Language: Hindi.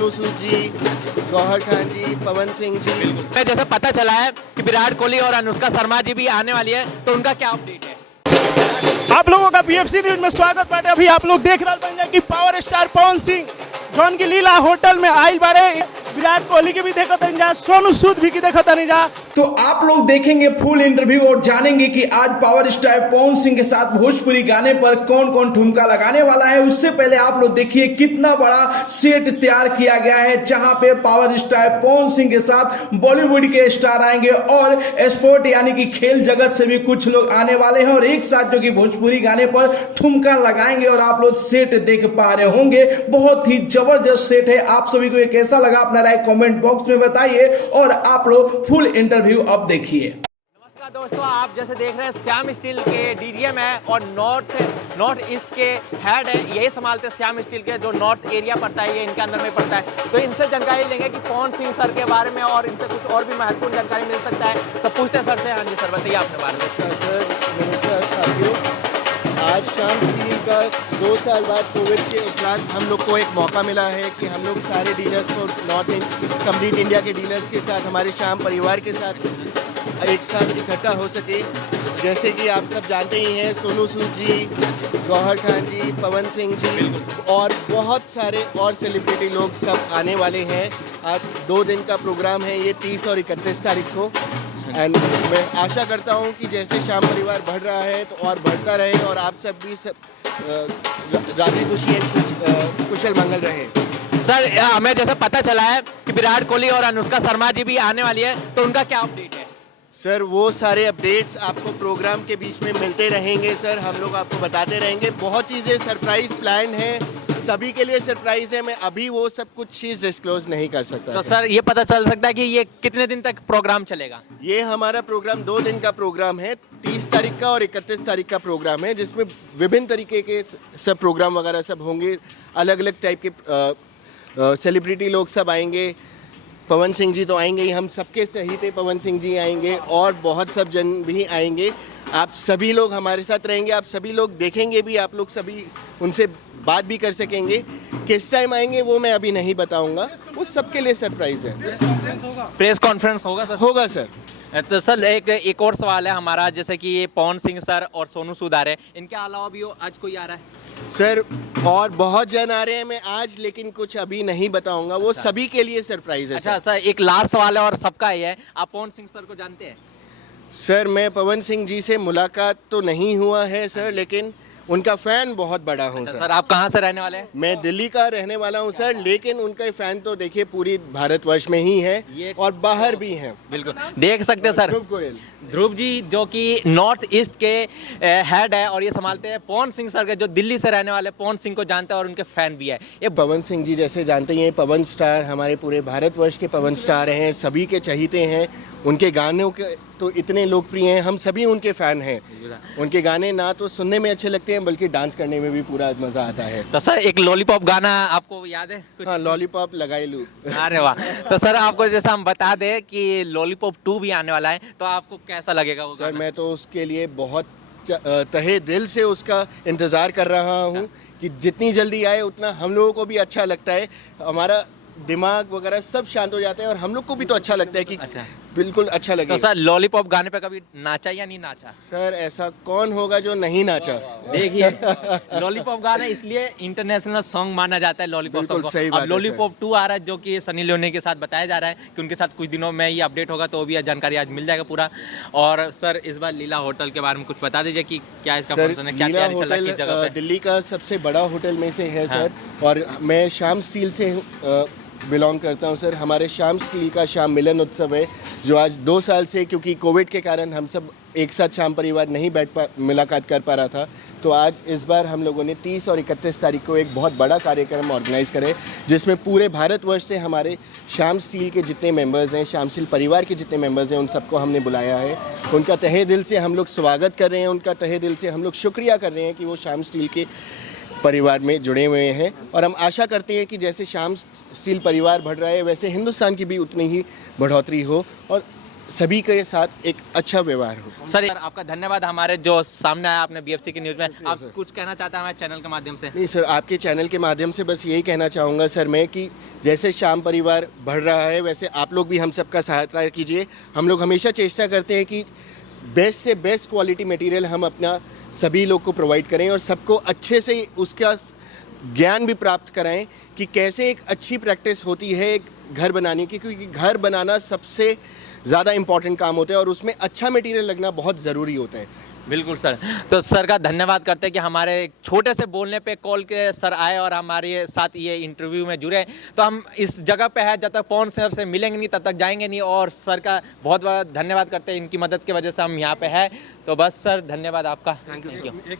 सोनू सूद जी, गौहर खान जी, पवन सिंह जी। जैसे पता चला है कि विराट कोहली और अनुष्का शर्मा जी भी आने वाली है, तो उनका क्या अपडेट है? आप लोगों का बीएफसी न्यूज में स्वागत बाटे। अभी आप लोग देख रहे बन कि पावर स्टार पवन सिंह जौन की लीला होटल में आयल बारे, विराट कोहली के भी देखो तनी जा, सोनू सूद भी की देखो तनी जा। तो आप लोग देखेंगे फुल इंटरव्यू और जानेंगे कि आज पावर स्टार पवन सिंह के साथ भोजपुरी गाने पर कौन कौन ठुमका लगाने वाला है। उससे पहले आप लोग देखिए कितना बड़ा सेट तैयार किया गया है, जहां पे पावर स्टार पवन सिंह के साथ बॉलीवुड के स्टार आएंगे और स्पोर्ट यानी कि खेल जगत से भी कुछ लोग आने वाले हैं और एक साथ जो कि भोजपुरी गाने पर ठुमका लगाएंगे। और आप लोग सेट देख पा रहे होंगे, बहुत ही जबरदस्त सेट है। आप सभी को ये कैसा लगा अपना राय कमेंट बॉक्स में बताइए और आप लोग फुल इंटरव्यू अब देखिए। नमस्कार दोस्तों, आप जैसे देख रहे हैं श्याम स्टील के डीजीएम है और नॉर्थ ईस्ट के हेड है, यही संभालते हैं श्याम स्टील के जो नॉर्थ एरिया पड़ता है, ये इनके अंदर में पड़ता है। तो इनसे जानकारी लेंगे कि पवन सिंह सर के बारे में और इनसे कुछ और भी महत्वपूर्ण जानकारी मिल सकता है। तो पूछते हैं सर से। हाँ जी सर, बताइए अपने बारे में। सर नमस्कार साथियों, आज श्याम स्टील का 2 साल बाद कोविड के उपरांत हम लोग को एक मौका मिला है कि हम लोग सारे डीलर्स को कंप्लीट इंडिया के डीलर्स के साथ, हमारे श्याम परिवार के साथ एक साथ इकट्ठा हो सके। जैसे कि आप सब जानते ही हैं, सोनू सूद जी, गौहर खान जी, पवन सिंह जी और बहुत सारे और सेलिब्रिटी लोग सब आने वाले हैं। आज 2 दिन का प्रोग्राम है, ये 30 और 31 तारीख को। एंड मैं आशा करता हूँ कि जैसे श्याम परिवार बढ़ रहा है तो और बढ़ता रहे और आप सब भी राजी खुशी कुशल मंगल रहे। सर हमें जैसे पता चला है कि विराट कोहली और अनुष्का शर्मा जी भी आने वाली है, तो उनका क्या अपडेट है? सर वो सारे अपडेट्स आपको प्रोग्राम के बीच में मिलते रहेंगे सर, हम लोग आपको बताते रहेंगे। बहुत चीज़ें सरप्राइज प्लान है, सभी के लिए सरप्राइज है। मैं अभी वो सब कुछ चीज़ डिस्क्लोज नहीं कर सकता। तो सर ये पता चल सकता है कि ये कितने दिन तक प्रोग्राम चलेगा? ये हमारा प्रोग्राम 2 दिन का प्रोग्राम है, 30 तारीख का और 31 तारीख का प्रोग्राम है, जिसमें विभिन्न तरीके के सब प्रोग्राम वगैरह सब होंगे। अलग अलग टाइप के सेलिब्रिटी लोग सब आएंगे। पवन सिंह जी तो आएंगे ही, हम सबके चहीते पवन सिंह जी आएंगे और बहुत सब जन भी आएंगे। आप सभी लोग हमारे साथ रहेंगे, आप सभी लोग देखेंगे भी, आप लोग सभी उनसे बात भी कर सकेंगे। किस टाइम आएंगे वो मैं अभी नहीं बताऊंगा, वो सबके लिए सरप्राइज है। प्रेस कॉन्फ्रेंस होगा सर? होगा सर। तो सर एक और सवाल है हमारा, जैसे कि ये पवन सिंह सर और सोनू सूद आ रहे हैं, इनके अलावा भी आज कोई आ रहा है? सर और बहुत जन आ रहे हैं, मैं आज लेकिन कुछ अभी नहीं बताऊंगा, वो सभी के लिए सरप्राइज है। अच्छा सर, एक लास्ट सवाल है और सबका ये है, आप पवन सिंह सर को जानते हैं? सर मैं पवन सिंह जी से मुलाकात तो नहीं हुआ है सर, लेकिन उनका फ़ैन बहुत बड़ा हूँ सर। सर आप कहाँ से रहने वाले हैं? मैं दिल्ली का रहने वाला हूँ सर, लेकिन उनका फ़ैन तो देखिए पूरी भारतवर्ष में ही है और बाहर भी हैं। बिल्कुल देख सकते हैं सर, ध्रुव गोयल, ध्रुव जी जो कि नॉर्थ ईस्ट के हेड है और ये संभालते हैं पवन सिंह सर के, जो दिल्ली से रहने वाले पवन सिंह को जानते हैं और उनके फैन भी है। ये पवन सिंह जी जैसे जानते ही हैं, पवन स्टार हमारे पूरे भारतवर्ष के पवन स्टार हैं, सभी के चहीते हैं। उनके गानों के तो इतने लोकप्रिय हैं, हम सभी उनके फ़ैन हैं। उनके गाने ना तो सुनने में अच्छे लगते हैं बल्कि डांस करने में भी पूरा मज़ा आता है। तो सर एक लॉलीपॉप गाना आपको याद है कुछ? हाँ, लॉलीपॉप लगाई लूँ। अरे वाह। तो सर आपको जैसा हम बता दें कि लॉलीपॉप 2 भी आने वाला है, तो आपको कैसा लगेगा वो सर गाना? मैं तो उसके लिए बहुत तहे दिल से उसका इंतज़ार कर रहा हूँ कि जितनी जल्दी आए उतना हम लोगों को भी अच्छा लगता है, हमारा दिमाग वगैरह सब शांत हो जाता है और हम लोग को भी तो अच्छा लगता है कि अच्छा। बिल्कुल अच्छा लगे। तो सर लॉलीपॉप गाने पे कभी नाचा या नहीं नाचा? सर ऐसा कौन होगा जो नहीं नाचा। देखिए लॉलीपॉप गाना इसलिए इंटरनेशनल सॉन्ग माना जाता है लॉलीपॉप बिल्कुल सॉन्ग सही को। बात अब है लॉलीपॉप 2 आ रहा है जो कि सनी लियोनी के साथ बताया जा रहा है कि उनके साथ कुछ दिनों में ये अपडेट होगा, तो वो भी जानकारी आज मिल जाएगा पूरा। और सर इस बार लीला होटल के बारे में कुछ बता दीजिए कि क्या इसका सर फंक्शन है, क्या लीला तैयारी चल रही है, किस जगह होटल पे? दिल्ली का सबसे बड़ा होटल में से है हाँ। सर, और मैं श्याम स्टील से बिलोंग करता हूं सर। हमारे श्याम स्टील का श्याम मिलन उत्सव है जो आज 2 साल से, क्योंकि कोविड के कारण हम सब एक साथ श्याम परिवार नहीं मुलाकात कर पा रहा था, तो आज इस बार हम लोगों ने 30 और 31 तारीख को एक बहुत बड़ा कार्यक्रम ऑर्गेनाइज़ करे, जिसमें पूरे भारतवर्ष से हमारे श्याम स्टील के जितने मेंबर्स हैं, श्याम स्टील परिवार के जितने मेंबर्स हैं, उन सबको हमने बुलाया है। उनका तहे दिल से हम लोग स्वागत कर रहे हैं, उनका तहे दिल से हम लोग शुक्रिया कर रहे हैं कि वो श्याम स्टील के परिवार में जुड़े हुए हैं। और हम आशा करते हैं कि जैसे श्याम स्टील परिवार बढ़ रहा है, वैसे हिंदुस्तान की भी उतनी ही बढ़ोतरी हो और सभी के साथ एक अच्छा व्यवहार हो। सर आपका धन्यवाद हमारे जो सामने आया आपने BFC की न्यूज़ में। आप कुछ कहना चाहते हैं हमारे चैनल के माध्यम से? नहीं सर, आपके चैनल के माध्यम से बस यही कहना चाहूँगा सर मैं कि जैसे श्याम परिवार बढ़ रहा है वैसे आप लोग भी हम सबका सहायता कीजिए। हम लोग हमेशा चेष्टा करते हैं कि बेस्ट से बेस्ट क्वालिटी मटेरियल हम अपना सभी लोग को प्रोवाइड करें और सबको अच्छे से उसका ज्ञान भी प्राप्त कराएं कि कैसे एक अच्छी प्रैक्टिस होती है एक घर बनाने की, क्योंकि घर बनाना सबसे ज़्यादा इम्पॉर्टेंट काम होता है और उसमें अच्छा मटेरियल लगना बहुत ज़रूरी होता है। बिल्कुल सर। तो सर का धन्यवाद करते हैं कि हमारे छोटे से बोलने पे कॉल के सर आए और हमारे साथ ये इंटरव्यू में जुड़े। तो हम इस जगह पे है, जब तक पवन सर से मिलेंगे नहीं तब तक जाएंगे नहीं, और सर का बहुत बहुत धन्यवाद करते हैं, इनकी मदद की वजह से हम यहाँ पे हैं। तो बस सर धन्यवाद आपका। Thank you.